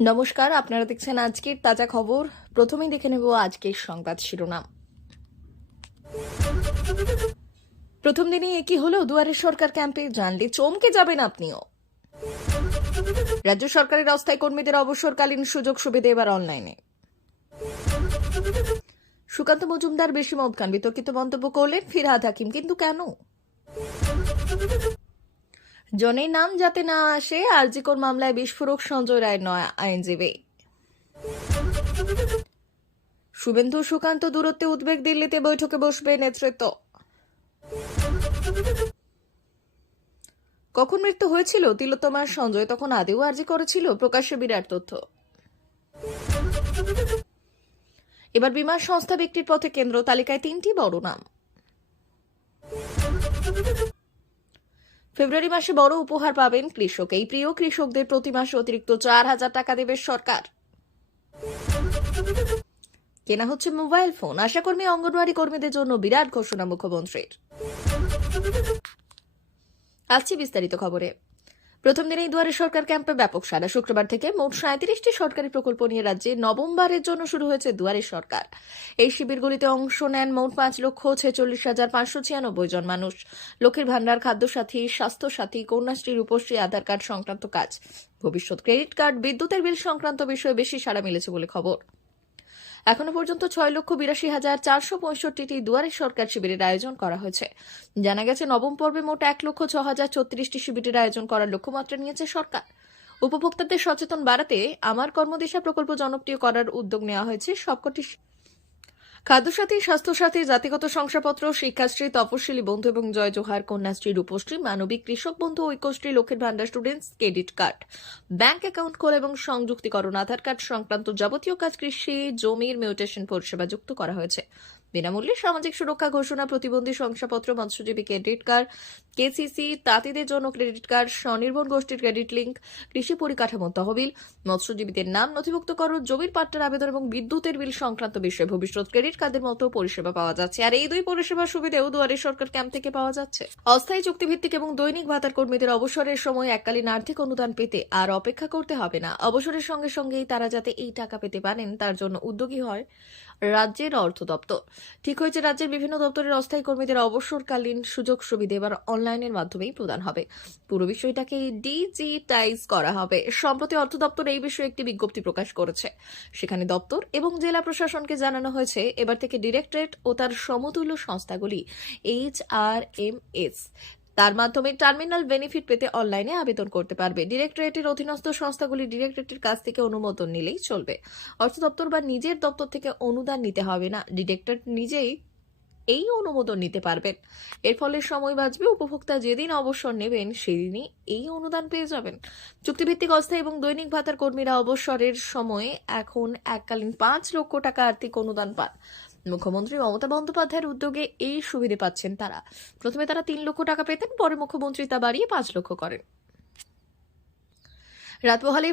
নমস্কার, আপনারা দেখছেন আজকের তাজা খবর। প্রথমেই দেখে নেব আজকের সংবাদ শিরোনাম। প্রথম দিনেই একই হলো দুয়ারে সরকার ক্যাম্পে, জানলে চমকে যাবেন আপনিও। রাজ্য সরকারের অস্থায়ী কর্মীদের অবসরকালীন সুযোগ সুবিধা এবার অনলাইনে। সুকান্ত মজুমদার বেশি মদ খান, বিতর্কিত মন্তব্য করলেন ফিরহাদ হাকিম, কিন্তু কেন? জনের নাম যাতে না আসে, আরজিকর মামলায় বিস্ফোরক সঞ্জয় রায়ের নয় আইনজীবী। শুভেন্দু সুকান্ত দূরত্বে উদ্বেগ, দিল্লিতে বৈঠকে বসবে নেতৃত্ব। কখন মৃত্যু হয়েছিল তিলোত্তমার সঞ্জয়, তখন আদেও আর্জি করেছিল, প্রকাশ্যে বিরাট তথ্য। এবার বিমান সংস্থা বিক্রির পথে কেন্দ্র, তালিকায় 3টি বড় নাম। ফেব্রুয়ারি মাসে বড় উপহার পাবেন কৃষক, এই প্রিয় কৃষকদের প্রতি মাসে অতিরিক্ত 4,000 টাকা দেবে সরকার। কেনা হচ্ছে মোবাইল ফোন, আশাকর্মী অঙ্গনওয়াড়ি কর্মীদের জন্য বিরাট ঘোষণা মুখ্যমন্ত্রীর। আসছি বিস্তারিত খবরে। প্রথম দিনেই দুয়ারে সরকার ক্যাম্পে ব্যাপক সাড়া। শুক্রবার থেকে মোট 37টি সরকারি প্রকল্প নিয়ে রাজ্যে নবমবারের জন্য শুরু হয়েছে দুয়ারে সরকার। এই শিবিরগুলিতে অংশ নেন মোট 5,46,596 জন মানুষ। লক্ষ্মীর ভান্ডার, খাদ্যসাথী, স্বাস্থ্যসাথী, কন্যাশ্রী, রূপশ্রী, আধার কার্ড সংক্রান্ত কাজ, ভবিষ্যৎ ক্রেডিট কার্ড, বিদ্যুতের বিল সংক্রান্ত বিষয়ে বেশি সাড়া মিলেছে বলে খবর। এখনো পর্যন্ত 6,82,465টি দুয়ারে সরকার শিবিরের আয়োজন করা হয়েছে। জানা গেছে, নবম পর্বে মোট 1,06,036টি শিবিরের আয়োজন করার লক্ষ্যমাত্রা নিয়েছে সরকার। উপভোক্তাদের সচেতন বাড়াতে আমার কর্মদিশা প্রকল্প জনপ্রিয় করার উদ্যোগ নেওয়া হয়েছে সবকটি। খাদ্যসাথী, স্বাস্থ্যসাথী, জাতিগত শংসাপত্র, শিক্ষাশ্রী, তপশিলি বন্ধু এবং জয় জোহার, কন্যাশ্রী, রূপশ্রী, মানবিক, কৃষক বন্ধু, ঐক্যশ্রী, লক্ষ্মীর ভান্ডার, students credit card, bank account খোলা এবং সংযুক্তিকরণ, আধার কার্ড সংক্রান্ত যাবতীয় কাজ, কৃষি জমির মিউটেশন পরিষেবা যুক্ত করা হয়েছে। বিনামূল্যে সামাজিক সুরক্ষা ঘোষণা, প্রতিবন্ধী শংসাপত্র, মৎস্যজীবী ক্রেডিট কার্ড, কেসিসি, তাঁতিদের জন্য ক্রেডিট কার্ড, স্বনির্ভর গোষ্ঠীর ক্রেডিট লিঙ্ক, কৃষি পরিকাঠামো তহবিল, মৎস্যজীবীদের নাম নথিভুক্তকরণ, জমির পাট্টার আবেদন এবং বিদ্যুতের বিল সংক্রান্ত বিষয়ে ভবিষ্যৎ ক্রেডিট কার্ডের মতো পরিষেবা পাওয়া যাচ্ছে। আর এই দুই পরিষেবার সুবিধাও দুয়ারে সরকার ক্যাম্প থেকে পাওয়া যাচ্ছে। অস্থায়ী চুক্তিভিত্তিক এবং দৈনিক ভাতার কর্মীদের অবসরের সময় এককালীন আর্থিক অনুদান পেতে আর অপেক্ষা করতে হবে না। অবসরের সঙ্গে সঙ্গেই তারা যাতে এই টাকা পেতে পারেন, তার জন্য উদ্যোগী হয় রাজ্যের অর্থ দপ্তর। ঠিক হয়েছে, রাজ্যের বিভিন্ন দপ্তরের অস্থায়ী কর্মীদের অবসরকালীন সুযোগ সুবিধা এবার অনলাইনের মাধ্যমেই প্রদান হবে। পুরো বিষয়টাকে ডিজিটাইজ করা হবে। সম্প্রতি অর্থ দপ্তর এই বিষয়ে একটি বিজ্ঞপ্তি প্রকাশ করেছে। সেখানে দপ্তর এবং জেলা প্রশাসনকে জানানো হয়েছে, এবার থেকে ডিরেক্টরেট ও তার সমতুল্য সংস্থাগুলি HRMS তার মাধ্যমে টার্মিনাল বেনিফিট পেতে অনলাইনে আবেদন করতে পারবে। ডিরেক্টরেটের অধীনস্থ সংস্থাগুলি ডিরেক্টরেটের কাছ থেকে অনুমোদন নিলেই চলবে। অর্থ দপ্তর বা নিজের দপ্তর থেকে অনুদান নিতে হবে না, ডিরেক্টরেট নিজেই এই অনুমোদন নিতে পারবেন। এর ফলে সময় বাঁচবে। উপভোক্তা যেদিন অবসর নেবেন সেদিনই এই অনুদান পেয়ে যাবেন। চুক্তিভিত্তিক অস্থায়ী এবং দৈনিক ভাতার কর্মীরা অবসরের সময় এখন এককালীন 5 লক্ষ টাকা আর্থিক অনুদান পান। মুখ্যমন্ত্রী মমতা বন্দ্যোপাধ্যায়ের উদ্যোগে এই সুবিধা পাচ্ছেন তারা। প্রথমে তারা 3 লক্ষ টাকা পেতেন, পরে মুখ্যমন্ত্রী তা বাড়িয়ে 5 লক্ষ করেন। রাত পোহালে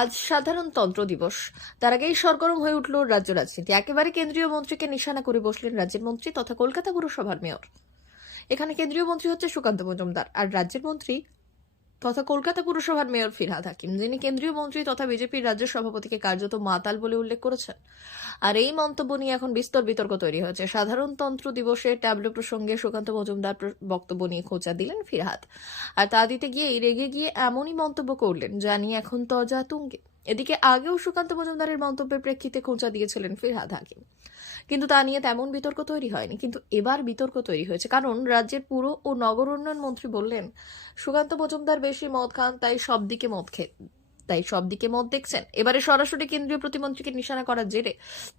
আজ সাধারণতন্ত্র দিবস। তার আগেই সরগরম হয়ে উঠল রাজ্য রাজনীতি। একেবারে কেন্দ্রীয় মন্ত্রীকে নিশানা করে বসলেন রাজ্যের মন্ত্রী তথা কলকাতা পুরসভার মেয়র। এখানে কেন্দ্রীয় মন্ত্রী হচ্ছে সুকান্ত মজুমদার, আর রাজ্যের মন্ত্রী তথা কলকাতা পুরসভার মেয়র ফিরহাদ হাকিম, যিনি কেন্দ্রীয় মন্ত্রী তথা বিজেপির রাজ্য সভাপতিকে কার্যত মাতাল বলে উল্লেখ করেছেন। আর এই মন্তব্য নিয়ে এখন বিস্তর বিতর্ক তৈরি হয়েছে। সাধারণতন্ত্র দিবসে ট্যাবলো প্রসঙ্গে সুকান্ত মজুমদার বক্তব্য নিয়ে খোঁচা দিলেন ফিরহাদ, আর তা দিতে গিয়ে রেগে গিয়ে এমনই মন্তব্য করলেন যা নিয়ে এখন তজা তুঙ্গে। এদিকে আগেও সুকান্ত মজুমদারের মন্তব্যের প্রেক্ষিতে খোঁচা দিয়েছিলেন ফিরহাদ হাকিম, কিন্তু তা নিয়ে তেমন বিতর্ক তৈরি হয়নি। কিন্তু এবার বিতর্ক তৈরি হয়েছে, কারণ রাজ্যের পুর ও নগর উন্নয়ন মন্ত্রী বললেন, সুকান্ত মজুমদার বেশি মদ খান, তাই সব দিকে মদ দেখছেন। এবারে সরাসরি কেন্দ্রীয় প্রতিমন্ত্রীকে নিশানা করার জেরে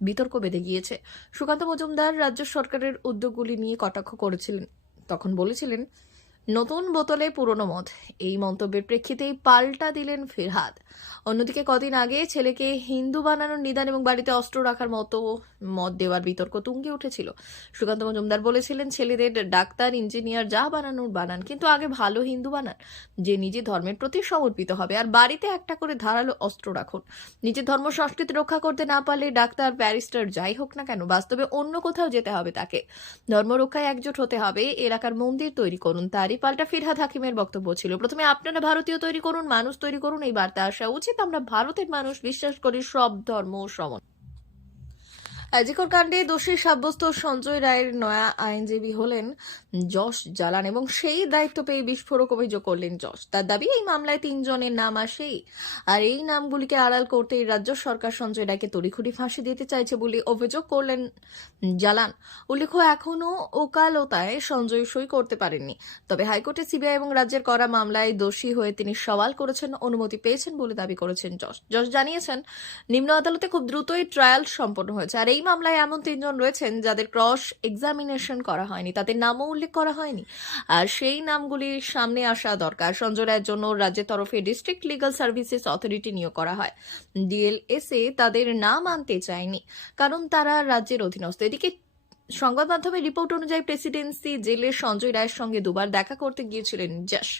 বিতর্ক বেঁধে গিয়েছে। সুকান্ত মজুমদার রাজ্য সরকারের উদ্যোগগুলি নিয়ে কটাক্ষ করেছিলেন, তখন বলেছিলেন নতুন বোতলে পুরনো মদ। এই মন্তব্যের প্রেক্ষিতেই পাল্টা দিলেন ফিরহাদ। অন্যদিকে কদিন আগে ছেলেকে হিন্দু বানানোর নিদান এবং বাড়িতে অস্ত্র রাখার মতো মদ দেওয়ার বিতর্ক তুঙ্গে উঠেছিল। সুকান্ত মজুমদার বলেছিলেন, ছেলেদের ডাক্তার, ইঞ্জিনিয়ার যা বানানোর বানান, কিন্তু আগে ভালো হিন্দু বানান, যে নিজে ধর্মের প্রতি সমর্পিত হবে, আর বাড়িতে একটা করে ধারালো অস্ত্র রাখুন। নিজের ধর্ম সংস্কৃতি রক্ষা করতে না পারলে ডাক্তার, ব্যারিস্টার যাই হোক না কেন, বাস্তবে অন্য কোথাও যেতে হবে তাকে। ধর্ম রক্ষায় একজোট হতে হবে। এলাকার মন্দির তৈরি করুন। তারই পাল্টা ফিরহাদ হাকিমের বক্তব্য ছিল, প্রথমে আপনারা ভারতীয় তৈরি করুন, মানুষ তৈরি করুন। এই বার্তা আসে আসা উচিত। আমরা ভারতের মানুষ, বিশ্বাস করি সব ধর্ম সমান। আজিকর কাণ্ডে দোষী সাব্যস্ত সঞ্জয় রায়ের নয়া আইনজীবী হলেন যশ জালান এবং সেই দায়িত্ব পেয়ে বিস্ফোরক অভিযোগ করলেন যশ। তার দাবি, এই মামলায় 3 জনের নাম আসেই, আর এই নামগুলিকে আড়াল করতে রাজ্য সরকার সঞ্জয় রায়কে তড়িঘড়ি ফাঁসি দিতে চাইছে বলে অভিযোগ করলেন জালান। উল্লেখ্য, এখনো ওকালতায় সঞ্জয় সই করতে পারেননি, তবে হাইকোর্টে সিবিআই এবং রাজ্যের করা মামলায় দোষী হয়ে তিনি সওয়াল করেছেন, অনুমতি পেয়েছেন বলে দাবি করেছেন যশ। যশ জানিয়েছেন, নিম্ন আদালতে খুব দ্রুতই ট্রায়াল সম্পন্ন হয়েছে, আর এই মামলায় এমন 3 জন রয়েছেন যাদের ক্রস এক্সামিনেশন করা হয়নি, তাদের নামও উল্লেখ করা হয়নি, আর সেই নামগুলির সামনে আসা দরকার। সঞ্জয় রায়ের জন্য রাজ্যের তরফে ডিস্ট্রিক্ট লিগাল সার্ভিসেস অথরিটি নিয়োগ করা হয়। ডিএলএসএ তাদের নাম আনতে চায়নি, কারণ তারা রাজ্যের অধীনস্থ। এদিকে সংবাদ মাধ্যমের রিপোর্ট অনুযায়ী প্রেসিডেন্সি জেলে সঞ্জয় রায়ের সঙ্গে দুবার দেখা করতে গিয়েছিলেন যশ।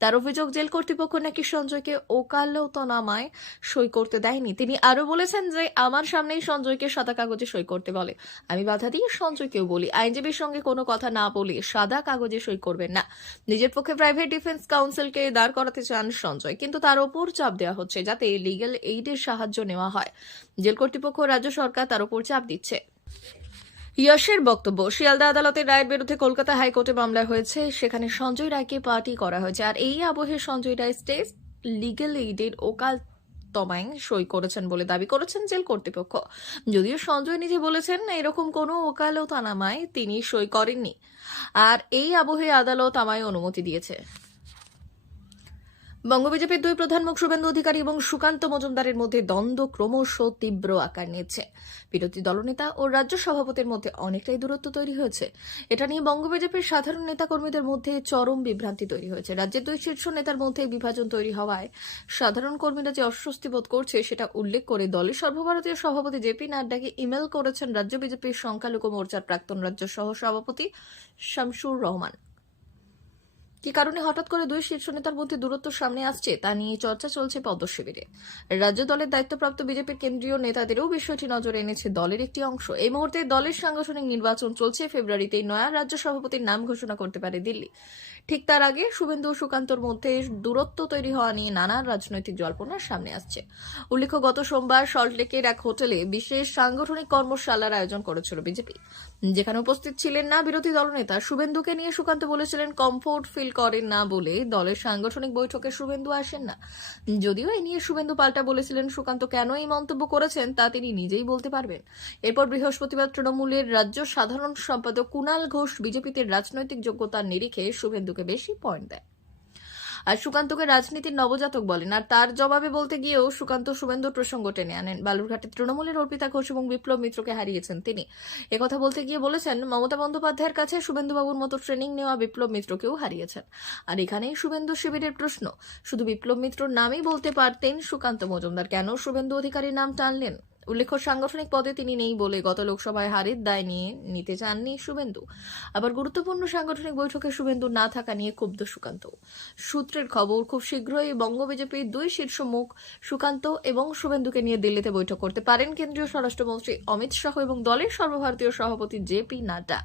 তার অভিযোগ, জেল কর্তৃপক্ষ নাকি সঞ্জয়কে ওকালতনামায় সই করতে দেয়নি। তিনি আরো বলেছেন যে, আমার সামনেই সঞ্জয়কে সাদা কাগজে সই করতে বলে, আমি বাধা দিয়ে সঞ্জয়কেও বলি আইনজীবীর সঙ্গে কোনো কথা না বলে সাদা কাগজে সই করবেন না। নিজের পক্ষে প্রাইভেট ডিফেন্স কাউন্সিলকে দাঁড় করাতে চান সঞ্জয়, কিন্তু তার ওপর চাপ দেওয়া হচ্ছে যাতে লিগ্যাল এইডের সাহায্য নেওয়া হয়। জেল কর্তৃপক্ষ, রাজ্য সরকার তার ওপর চাপ দিচ্ছে। যশের বক্তব্য, শিয়ালদা আদালতের রায়ের বিরুদ্ধে কলকাতা হাইকোর্টে মামলা হয়েছে, সেখানে সঞ্জয় রায়কে পার্টি করা হয়েছে, আর এই আবহে সঞ্জয় রায় স্টেট লিগ্যাল এইডের ওকালতনামায় সই করেছেন বলে দাবি করেছেন জেল কর্তৃপক্ষ। যদিও সঞ্জয় নিজে বলেছেন এরকম কোনো ওকালতনামায় তিনি সই করেননি, আর এই আবহে আদালত আমায় অনুমতি দিয়েছে। বঙ্গ বিজেপির 2 প্রধান মুখ শুভেন্দু অধিকারী এবং সুকান্ত মজুমদারের মধ্যে দ্বন্দ্ব ক্রমশ তীব্র আকার নিচ্ছে। বিরোধী দলনেতা ও রাজ্য সভাপতির মধ্যে অনেকটাই দূরত্ব তৈরি হয়েছে। এটা নিয়ে বঙ্গ বিজেপির সাধারণ নেতাকর্মীদের মধ্যে চরম বিভ্রান্তি তৈরি হয়েছে। রাজ্যের 2 শীর্ষ নেতার মধ্যে বিভাজন তৈরি হওয়ায় সাধারণ কর্মীরা যে অস্বস্তি বোধ করছে সেটা উল্লেখ করে দলের সর্বভারতীয় সভাপতি জেপি নাড্ডাকে ইমেল করেছেন রাজ্য বিজেপির সংখ্যালঘু মোর্চার প্রাক্তন রাজ্য সহ সভাপতি শামসুর রহমান। কি কারণে হঠাৎ করে 2 শীর্ষ নেতার মধ্যে দূরত্ব সামনে আসছে তা নিয়ে চর্চা চলছে পদ্ম শিবিরে। রাজ্য দলের দায়িত্বপ্রাপ্ত বিজেপির কেন্দ্রীয় নেতাদেরও বিষয়টি নজরে এনেছে দলের একটি অংশ। এই মুহূর্তে দলের সাংগঠনিক নির্বাচন চলছে, ফেব্রুয়ারিতেই নয়া রাজ্য সভাপতির নাম ঘোষণা করতে পারে দিল্লি। ঠিক তার আগে শুভেন্দু ও সুকান্তর মধ্যে দূরত্ব তৈরি হওয়া নিয়ে নানান রাজনৈতিক জল্পনা সামনে আসছে। উল্লেখ্য, গত সোমবার সল্টলেকের এক হোটেলে বিশেষ সাংগঠনিক কর্মশালার আয়োজন করেছিল বিজেপি, যেখানে উপস্থিত ছিলেন না বিরোধী দলনেতা। শুভেন্দুকে নিয়ে সুকান্ত বলেছিলেন কমফোর্ট ফিল করেন না বলে দলের সাংগঠনিক বৈঠকে শুভেন্দু আসেন না। যদিও এ নিয়ে শুভেন্দু পাল্টা বলেছিলেন সুকান্ত কেন এই মন্তব্য করেছেন তা তিনি নিজেই বলতে পারবেন। এরপর বৃহস্পতিবার তৃণমূলের রাজ্য সাধারণ সম্পাদক কুণাল ঘোষ বিজেপিতে রাজনৈতিক যোগ্যতার নিরিখে শুভেন্দুকে বেশি পয়েন্ট দেয়, আর সুকান্তকে রাজনীতির নবজাতক বলেন। আর তার জবাবে বলতে গিয়েও সুকান্ত শুভেন্দুর প্রসঙ্গ টেনে আনেন। বালুরঘাটে তৃণমূলের অর্পিতা ঘোষ এবং বিপ্লব মিত্রকে হারিয়েছেন তিনি। একথা বলতে গিয়ে বলেছেন, মমতা বন্দ্যোপাধ্যায়ের কাছে শুভেন্দুবাবুর মতো ট্রেনিং নেওয়া বিপ্লব মিত্রকেও হারিয়েছেন। আর এখানেই শুভেন্দু শিবিরের প্রশ্ন, শুধু বিপ্লব মিত্রর নামই বলতে পারতেন সুকান্ত মজুমদার, কেন শুভেন্দু অধিকারীর নাম টানলেন? উল্লেখ্য, সাংগঠনিক পদে তিনি নেই বলে গত লোকসভায় হারের দায় নিয়ে নিতে চাননি শুভেন্দু। আবার গুরুত্বপূর্ণ সাংগঠনিক বৈঠকে শুভেন্দু না থাকা নিয়ে ক্ষুব্ধ সুকান্ত। সূত্রের খবর, খুব শীঘ্রই বঙ্গ বিজেপির 2 শীর্ষ মুখ সুকান্ত এবং শুভেন্দুকে নিয়ে দিল্লিতে বৈঠক করতে পারেন কেন্দ্রীয় স্বরাষ্ট্রমন্ত্রী অমিত শাহ এবং দলের সর্বভারতীয় সভাপতি জেপি নাড্ডা।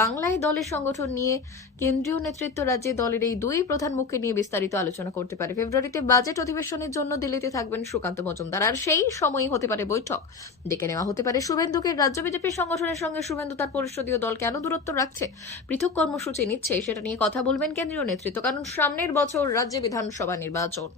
বাংলায় দলের সংগঠন নিয়ে কেন্দ্রীয় নেতৃত্ব রাজ্যে দলের এই 2 প্রধান মুখকে নিয়ে বিস্তারিত আলোচনা করতে পারে। ফেব্রুয়ারিতে বাজেট অধিবেশনের জন্য দিল্লিতে থাকবেন সুকান্ত মজুমদার, আর সেই সময়ই হতে পারে বৈঠক। ডেকে নেওয়া হতে পারে শুভেন্দুকে। রাজ্য বিজেপির সংগঠনের সঙ্গে শুভেন্দু তার পরিষদীয় দল কেন দূরত্ব রাখছে, পৃথক কর্মসূচি নিচ্ছে, সেটা নিয়ে কথা বলবেন কেন্দ্রীয় নেতৃত্ব, কারণ সামনের বছর রাজ্যে বিধানসভা নির্বাচন।